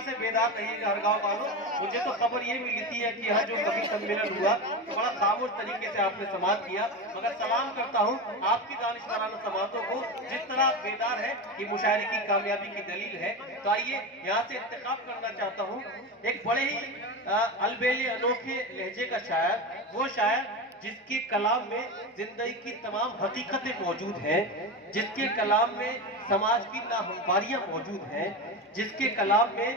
से बेदार रहिएगा हर गाँव वालों। मुझे तो खबर ये मिली थी कि यहाँ जो कवि सम्मेलन हुआ तो बड़ा खामोश तरीके से आपने समाप्त किया, मगर सलाम करता हूँ आपकी दानिशवराना समातों को जिस तरह बेदार है कि मुशायरे की कामयाबी की दलील है। तो आइए यहाँ से इंतखाब करना चाहता हूँ एक बड़े ही अलबेले अनोखे लहजे का शायर, वो शायर जिसके कलाम में जिंदगी की तमाम हकीकतें मौजूद हैं, जिसके कलाम में समाज की नाहमवारियां मौजूद हैं, जिसके कलाम में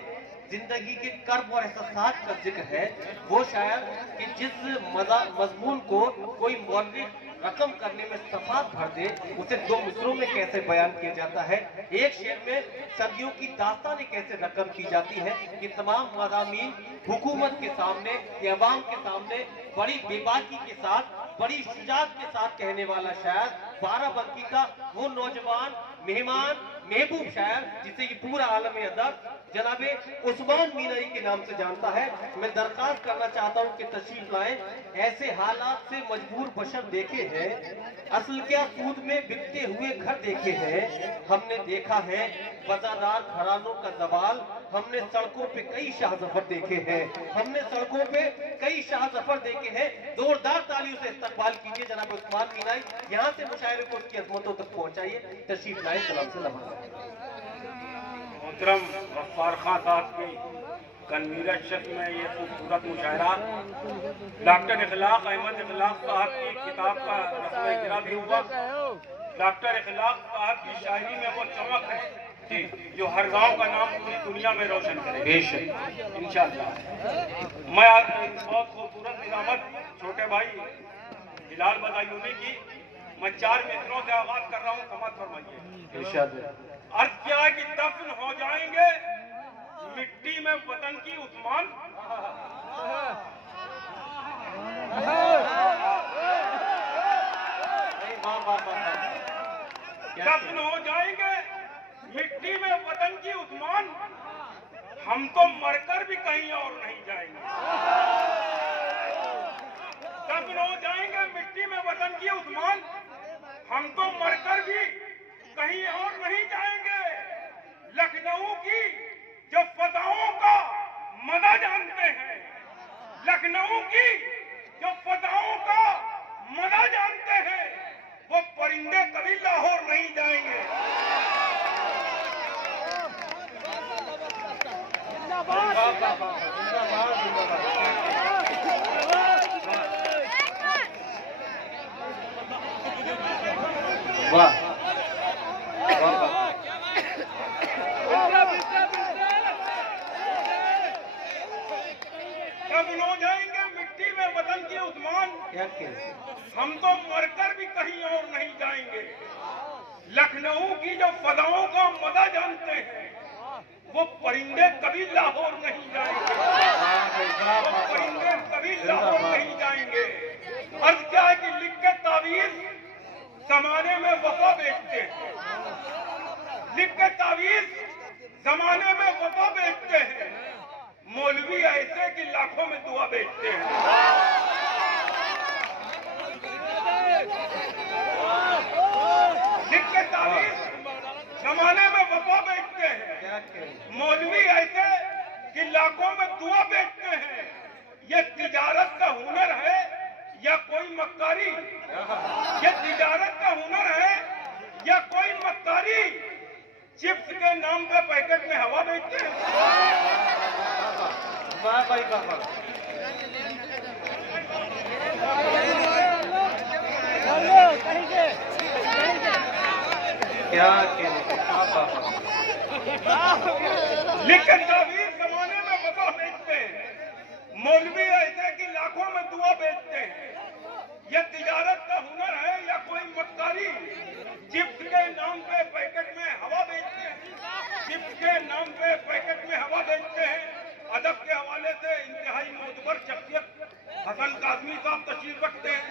जिंदगी के कर्ब और एहसास का जिक्र है। वो शायर कि जिस मजमून को कोई मौलिक रकम करने में सफात भर दे, उसे दो मिसरों में कैसे बयान किया जाता है, एक शेर में सदियों की दास्तानें कैसे रकम की जाती है कि तमाम मज़ामीन हुकूमत के सामने या अवाम के सामने बड़ी बेबाकी के साथ, बड़ी शुजाअत के साथ कहने वाला शायर, बाराबंकी का वो नौजवान मेहमान महबूब शायर जिसे ये पूरा आलम अदब जनाबे उस्मान मीनाई के नाम से जानता है। मैं दरखास्त करना चाहता हूँ कि तशरीफ लाएं। ऐसे हालात से मजबूर बशर देखे हैं, असल क्या सूद में बिकते हुए घर देखे हैं, हमने देखा है वफादार घरानों का जवाल, हमने सड़कों पे कई शाह जफर देखे हैं, हमने सड़कों पे कई शाह जफर देखे हैं। जोरदार तालियों से इस्तकबाल कीजिए जनाब उस्मान मीनाई, यहाँ से मुशायरे को उसकी अजमतों तक पहुंचाइए। तशरीफ लाए, सलाम से नवाज़ें। मोहतरम गफ्फार खां साहब की कन्वीरत शक्ल में ये खूबसूरत मुशायरा डॉक्टर इखलाक अहमद इखलाक साहब की किताब का रस्म इजरा भी हुआ। डॉक्टर इखलाक साहब की शायरी में वो चमक है जी जो हर गांव का नाम पूरी दुनिया में रोशन करे बेशक इंशाअल्लाह। मैं आज बहुत खूबसूरत निजामत छोटे भाई हिलाल बदायूनी की मैं 4 मित्रों से आगाज कर रहा हूँ, समात फरमाइए। अर्ज क्या है कि दफन हो जाएंगे मिट्टी में वतन की उस्मान, दफन हो जाएंगे मिट्टी में वतन की उस्मान, हम तो मरकर भी कहीं और नहीं जाएंगे। दफन हो जाएंगे मिट्टी में वतन की उस्मान, हम तो मरकर भी कहीं और नहीं जाएंगे। लखनऊ की जो फदाओं का मजा जानते हैं, लखनऊ की जो फदाओं का मजा जानते हैं, वो परिंदे कभी लाहौर नहीं जाएंगे। वाह हो जाएंगे मिट्टी में वतन की उस्मान, हम तो मरकर भी कहीं और नहीं जाएंगे। लखनऊ की जो फदाओं का मजा जानते हैं, वो परिंदे कभी लाहौर नहीं जाएंगे, वो परिंदे कभी लाहौर नहीं जाएंगे। अर्ज क्या है कि लिख के तावीज जमाने में वफा बेचते हैं, लिख के तावीज जमाने में वफा बेचते हैं, मौलवी ऐसे कि लाखों में दुआ बेचते हैं। लिख के तारीफ जमाने में वफा बेचते हैं, मौलवी ऐसे कि लाखों में दुआ बेचते हैं। ये तिजारत का हुनर है या कोई मक्कारी, ये तिजारत का हुनर है या कोई मक्कारी, चिप्स के नाम पे पैकेट में हवा बेचते हैं। लेकिन तावीज़ जमाने में वफा बेचते हैं, मौलवी ऐसे कि लाखों में दुआ बेचते हैं। यह तिजारत का हुनर है या कोई मक्कारी, चिप्स के नाम पे पैकेट में हवा बेचते हैं, चिप्स के नाम पे पैकेट में हवा बेचते हैं। अदब के हवाले से इंतहाई मोतबर शख्सियत हसन काज़मी साहब तशरीफ रखते हैं,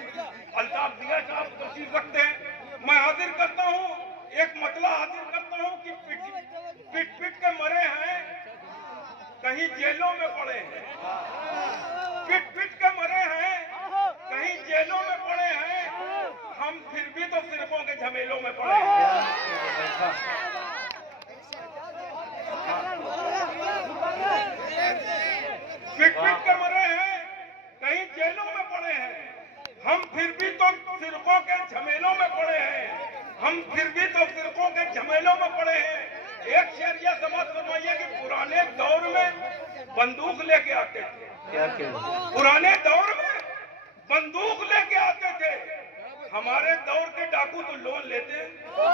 अल्ताफ दिया साहब तशरीफ रखते हैं। मैं हाजिर करता हूँ, एक मतला हाजिर करता हूँ कि पिट के मरे हैं, कहीं जेलों में पड़े हैं, पिट के मरे हैं, कहीं जेलों में पड़े हैं, हम फिर भी तो फिरकों के झमेलों में पड़े हैं। पुराने दौर में बंदूक लेके आते थे। क्या कहने? पुराने दौर में बंदूक लेके आते थे। हमारे दौर के डाकू तो लोन लेते हैं। वाह,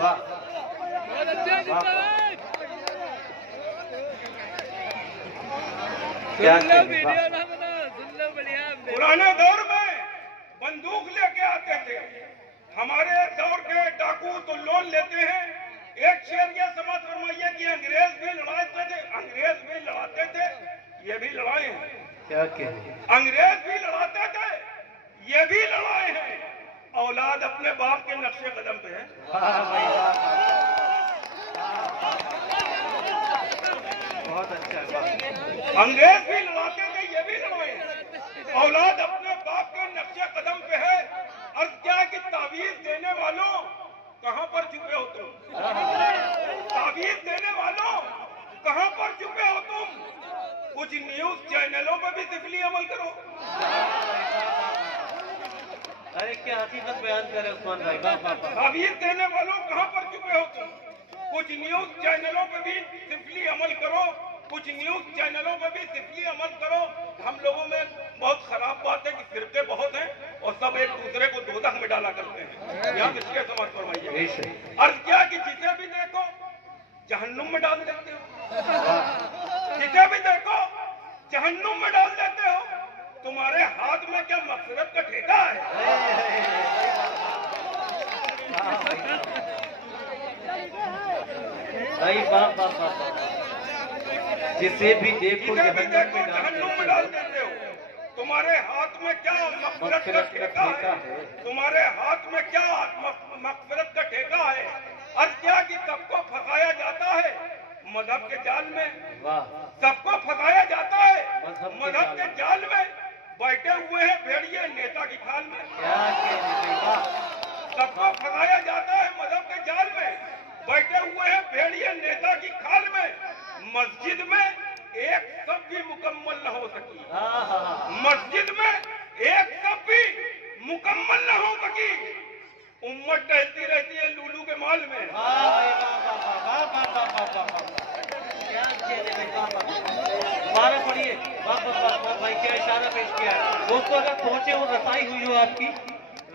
वाह। क्या कहने? वाह। पुराने दौर में बंदूक लेके आते थे। हमारे दौर के डाकू तो लोन लेते हैं। एक शेर ये समझ फरमाइए कि अंग्रेज भी लड़ाते थे, अंग्रेज भी लड़ाते थे, ये भी लड़ाए हैं। क्या कहने? अंग्रेज भी लड़ाते थे, ये भी लड़ाए हैं। औलाद अपने बाप के नक्शे कदम पे है। वाह भाई वाह, बहुत अच्छा है। वाह। अंग्रेज भी लड़ाते थे, ये भी लड़ाए हैं। औलाद अपने बाप के नक्शे कदम पे है। अर्थ क्या है कि तावीज देने वालों कहां पर छुपे हो तुम? तावीज देने वालों कहां पर छुपे हो तुम? कुछ न्यूज चैनलों पर भी तिफली अमल करो। अरे क्या हकीकत बयान करे उस्मान भाई। वाह वाह वाह। तावीज देने वालों कहां पर छुपे हो तुम? कुछ न्यूज चैनलों पर भी तिफली अमल करो। कुछ न्यूज चैनलों पर भी तिफली अमल करो। हम लोगों में बहुत खराब बात है कि फिरके बहुत हैं और सब एक दूसरे को दोजख में डाला करते हैं। यहाँ किसके समझ फरमाइए। अर्थ क्या कि जिसे भी देखो जहन्नुम में डाल देते हो। जिसे भी देखो जहन्नुम में डाल देते हो। तुम्हारे हाथ में क्या मगफिरत का ठेका है? भाई वाह वाह वाह। जिसे भी देखो जहन्नुम में डाल देते हो। तुम्हारे हाथ में क्या मगफिरत का ठेका है? तुम्हारे हाथ में क्या मगफिरत का ठेका है? अर्थ क्या कि सबको फंसाया जाता है मजहब के जाल में। वाह। सबको फंसाया जाता है मजहब के जाल में। बैठे हुए हैं भेड़िए नेता की खाल में। क्या कहने? वाह। सबको फंसाया जाता है मजहब के जाल में। बैठे हुए हैं भेड़िए नेता की खाल में। मस्जिद में एक सब भी मुकम्मल न हो सकी। मस्जिद में एक सब भी मुकम्मल न हो सकी। उम्मत टहलती रहती है लूलू के माल में। दोबारा पढ़िए। भाई क्या इशारा पेश किया है दोस्तों। अगर पहुंचे और रसाई हुई हो आपकी,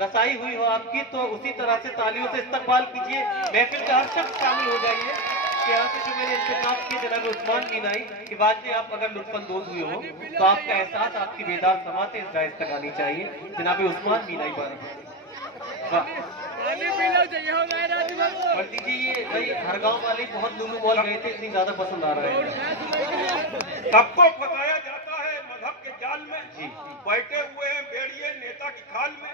रसाई हुई हो आपकी, तो उसी तरह से तालियों से इस्तकबाल कीजिए। महफिल का हर शख्स शामिल हो जाइए। कि यहाँ से जो मेरे इंतजाम किए जनाब उस्मान मीनाई कि वाकई आप अगर लुत्फानंदोज हुए हो तो आपका एहसास, आपकी बेदार समाते इस राइस तक आनी चाहिए। जनाब उस्मान मीनाई बारी पढ़ दीजिए। ये भाई हर गांव वाले बहुत लुलू मॉल गए थे, इतनी ज्यादा पसंद आ रहा है। सबको फंसाया जाता है मजहब के जाल में। जी। बैठे हुए हैं भेड़िए नेता की खाल में।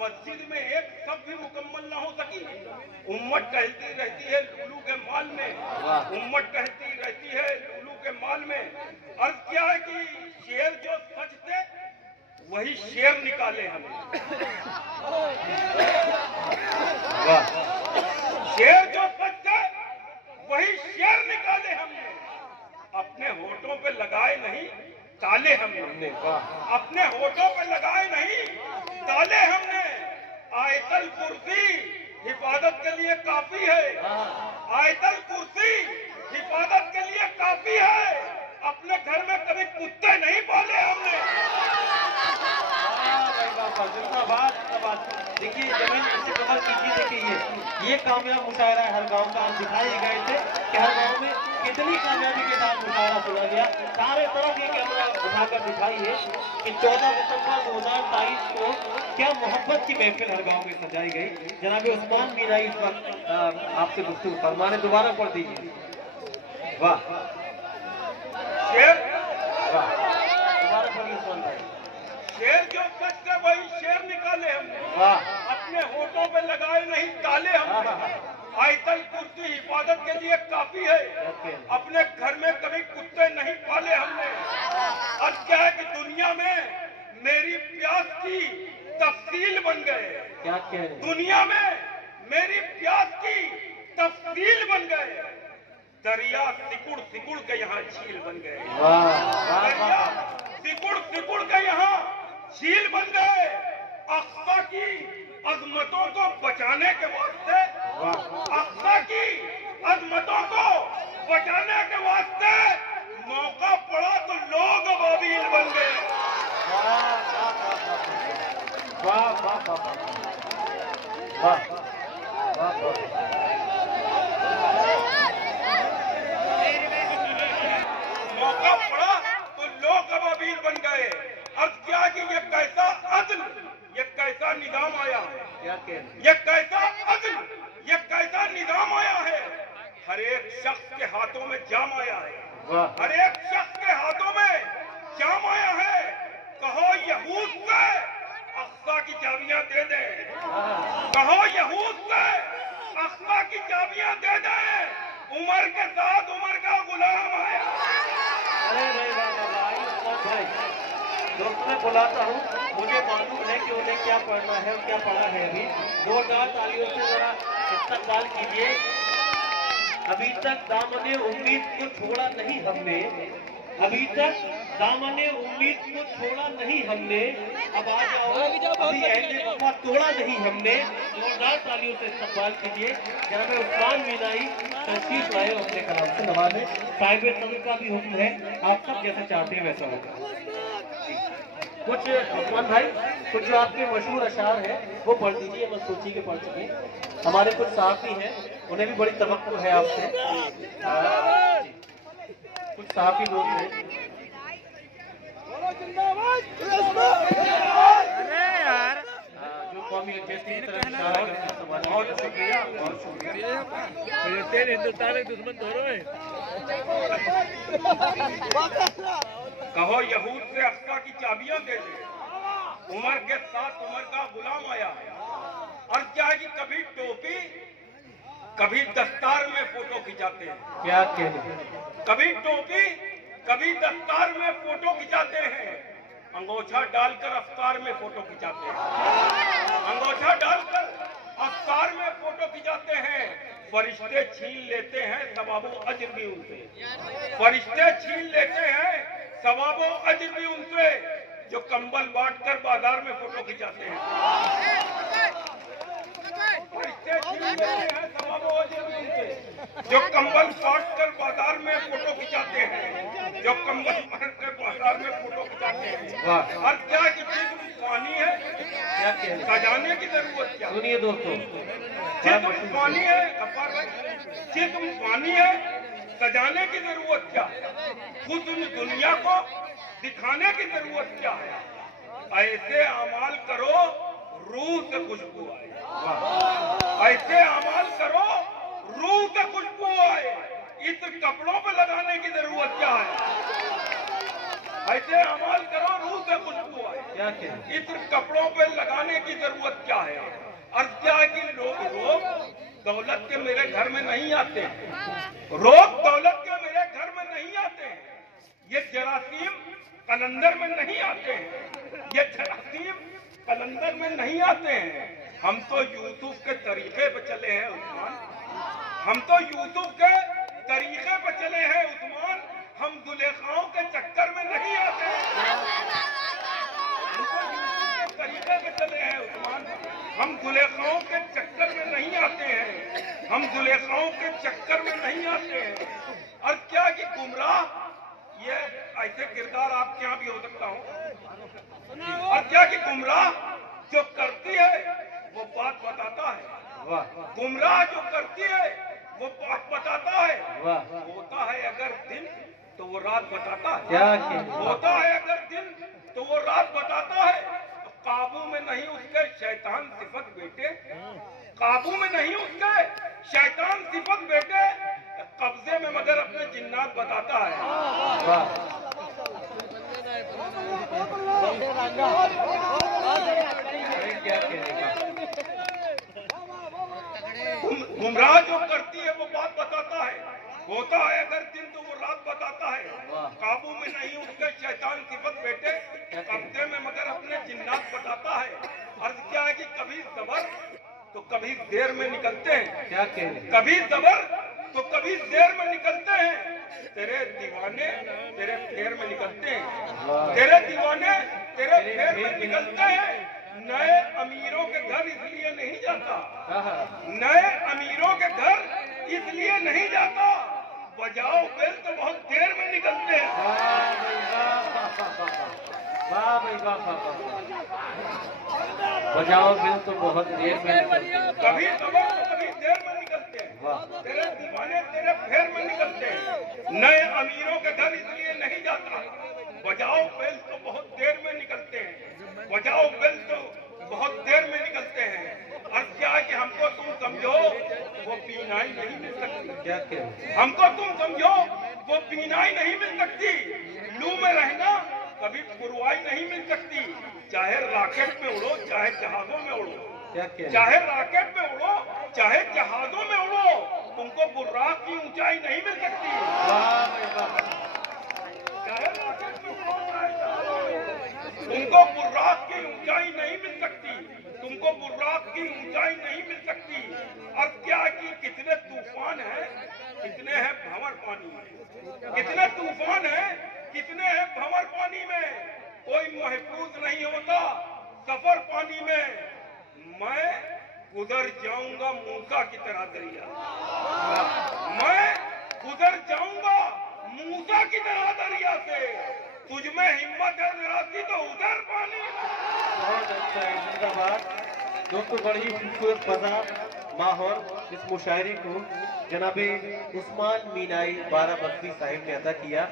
मस्जिद में एक सब भी मुकम्मल न हो सकी। उम्मत टहलती रहती है लूलू के माल में। उम्मत टहलती रहती है लूलू के माल में। अर्थ क्या है कि शेर जो सच थे वही शेर निकाले हमें। शेर जो सच थे वही शेर निकाले हमने। अपने होठों पे लगाए नहीं ताले हमने। अपने होठों पे लगाए नहीं ताले हमने। आयतल कुर्सी हिफाजत के लिए काफी है। आयतल कुर्सी हिफाजत के लिए काफी है। अपने घर में कभी कुत्ते नहीं पाले हमने। देखिए जमीन से कवर कीजिए। देखिए ये कामयाब मुशायरा है हर गांव का। हम दिखाए गए थे कि हर गांव में कितनी कामयाबी के साथ मुशायरा सुना गया। चारों तरफ ये कैमरा उठाकर दिखाइए कि 14 दिसंबर 2023 को क्या मोहब्बत की महफिल हर गांव में सजाई गई। जनाब उस्मान मीनाई इस वक्त आपसे गुफ्तगू फरमाने। दोबारा पढ़ दीजिए। वाह शेर। वाह। दोबारा पढ़िए उस्मान भाई। शेर जो सच थे वही शेर निकाले हमने। वाह। अपने होठों पे लगाए नहीं ताले हमने। आयतल कुर्सी हिफाजत के लिए काफी है। अपने घर में कभी कुत्ते नहीं पाले हमने। अब क्या है कि दुनिया में मेरी प्यास की तफसील बन गए। क्या कह रहे हैं? दुनिया में मेरी प्यास की तफसील बन गए। दरिया सिकुड़ सिकुड़ के यहाँ झील बन गए। दरिया सिकुड़ सिकुड़ के यहाँ झील बन गए। अक्सा की अजमतों को बचाने के वास्ते अक्सा की अजमतों को बचाने के वास्ते मौका पड़ा तो लोग बाबील बन गए। वाह वाह वाह वाह वाह वाह। मौका पड़ा तो लोग बाबील बन गए। अब क्या कि ये कैसा अदल, ये कैसा निजाम आया है, क्या कह ये कैसा अदल, ये कैसा निजाम आया है। हर एक शख्स के हाथों में जाम आया है, वाह हर एक शख्स के हाथों में जाम आया है। कहो यहूद से अक्सा की चाबियां दे दें, कहो यहूद से अक्सा की चाबियां दे दें। उमर के साथ उमर का गुलाम आया। अरे भाई वाह वाह वाह भाई, दोस्तों मैं बुलाता हूँ, मुझे मालूम है कि उन्हें क्या पढ़ना है और क्या पढ़ा है। अभी जोरदार तालियों से जरा इस्तकबाल कीजिए। अभी तक दामने उम्मीद को छोड़ा नहीं हमने, अभी तक दामने उम्मीद को छोड़ा नहीं हमने। अब आ जाओ, अभी अहले वफा तोड़ा नहीं हमने। जोरदार तालियों से इस्तकबाल कीजिए। जनाब उस्मान मीनाई तशरीफ लाए, अपने कलाम से नवाजे। साहिब सदर का भी हुक्म है, आप सब जैसा चाहते हैं वैसा होगा। कुछ उस्मान भाई, कुछ जो आपके मशहूर अशार हैं वो पढ़ दीजिए, बस सोचिए कि पढ़ चुके। हमारे कुछ सहाफ़ी हैं, उन्हें भी बड़ी तवक्कुल है आपसे। कुछ सहाफ़ी दोस्त हैं। जो कौमी जैसी तरह इशारा करते हैं समाज। बहुत शुक्रिया, बहुत शुक्रिया। तेरे हिंदुस्तान के दुश्मन दोनों है। कहो यहूद से अक्सा की चाबियां दे दे। उमर के साथ उमर का गुलाम आया है। और क्या है कि कभी टोपी कभी दस्तार में फोटो खिंचाते हैं, क्या कहने, कभी टोपी कभी दस्तार में फोटो खिंचाते हैं। अंगोछा डालकर अफ्तार में फोटो खिंचाते हैं, अंगोछा डालकर अफ्तार में फोटो खिंचाते हैं। फरिश्ते छीन लेते हैं सवाबो अजर भी उनसे, फरिश्ते छीन लेते हैं सवाबो अजर भी उनसे, जो कंबल बांटकर बाजार में फोटो खिंचाते हैं। फरिश्ते छीन लेते हैं सवाबो अजर भी उनसे, जो कंबल बांटकर बाजार में फोटो खिंचाते हैं, जो कंबल बांटकर बाजार में फोटो खिंचाते हैं। वाह, और क्या कि जिस्म पानी है, क्या कहने। सजाने की जरूरत क्या? सुनिए दोस्तों, जिस्म पानी है, गफ्फार भाई, जिस्म पानी है, सजाने की जरूरत क्या है? खुद दुनिया को दिखाने की जरूरत क्या है? ऐसे अमाल करो रूह से खुशबू आए, ऐसे अमाल करो रूह से खुशबू आए। इस कपड़ों पे लगाने की जरूरत क्या है? ऐसे अमाल करो रूह से खुशबू आए। क्या कहने। इस कपड़ों पे लगाने की जरूरत क्या है? और क्या है कि लोग दौलत के मेरे घर में नहीं आते हैं, रोग दौलत के मेरे घर में नहीं आते हैं। ये जरासीम कलंदर में नहीं आते हैं, ये जरासीम कलंदर में नहीं आते हैं। हम तो यूसुफ के तरीके पे चले हैं उस्मान, हम तो यूसुफ के तरीके पे चले हैं उस्मान। हम जुलेखाओं के चक्कर में नहीं आते हैं, हम तो यूसुफ के तरीके पे चले हैं उस्मान। हम जुलेखाओं के चक्कर में नहीं आते हैं, हम जुलेखाओं के चक्कर में नहीं आते हैं। और क्या कि गुमराह, ये ऐसे किरदार आपके यहाँ भी हो सकता हूँ। और क्या कि गुमराह जो करती है वो बात बताता है, वाह गुमराह जो करती है वो बात बताता है। वाह, होता है अगर दिन तो वो रात बताता है, क्या कहने। होता है अगर दिन तो वो रात बताता है। काबू में नहीं उसके शैतान सिफत बेटे, काबू में नहीं उसके शैतान सिफत बेटे, कब्जे में मगर अपने जिन्नात बताता है। वाह, अरे क्या कहने का। गुमराह जो करती है वो बात बताता है, होता है अगर दिन तो वो रात बताता है। काबू में नहीं उसके शैतान सिफत बेटे, कब्जे में मगर अपने जिन्नात बताता है। अर्ज क्या है कि कभी सबर तो कभी देर में निकलते हैं, क्या कहने। कभी सबर तो कभी देर में निकलते हैं। तेरे दीवाने तेरे फेर में निकलते हैं, तेरे दीवाने तेरे फेर में निकलते हैं। नए अमीरों के घर इसलिए नहीं जाता, हाँ, नए अमीरों के घर इसलिए नहीं जाता, बजाओ बेल तो बहुत देर में निकलते हैं। वाह भाई वाह, वाह भाई वाह, बजाओ बिल तो बहुत देर में निकलते हैं। कभी खबर तो कभी देर में निकलते हैं, वाह, तेरे दीवाने तेरे फेर में निकलते हैं। नए अमीरों के घर इसलिए नहीं जाता, बजाओ बेल तो बहुत देर में निकलते हैं, बजाओ बेल तो बहुत देर में निकलते हैं। और क्या कि हमको तुम समझो वो पीनाई नहीं मिल सकती, क्या कह हमको तुम समझो वो पीनाई नहीं मिल सकती, लू में रहना कभी पुरवाई नहीं मिल सकती। चाहे रॉकेट में उड़ो चाहे जहाजों में उड़ो, क्या कह चाहे रॉकेट में उड़ो चाहे जहाजों में उड़ो, तुमको बुर्राक की ऊंचाई नहीं मिल सकती। वाह भाई वाह, चाहे रॉकेट में उड़ो चाहे जहाजों में उड़ो, तुमको बुर्राक की ऊंचाई नहीं मिल सकती, तुमको बुर्राक की ऊंचाई नहीं मिल सकती। और क्या कि कितने तूफान हैं, कितने हैं भंवर पानी में, कितने तूफान हैं, कितने हैं भंवर पानी में, कोई महफूज नहीं होता सफर पानी में। मैं गुजर जाऊंगा मूसा की तरह दरिया, मैं गुजर जाऊंगा मूसा की तरह दरिया से, तुझ में हिम्मत है जरा सी तो उधर पानी। बहुत अच्छा है, जिंदाबाद। दोस्तों बड़ी खूबसूरत मजा माहौल इस मुशायरे को जनाबे उस्मान मीनाई बाराबंकी साहिब ने अदा किया।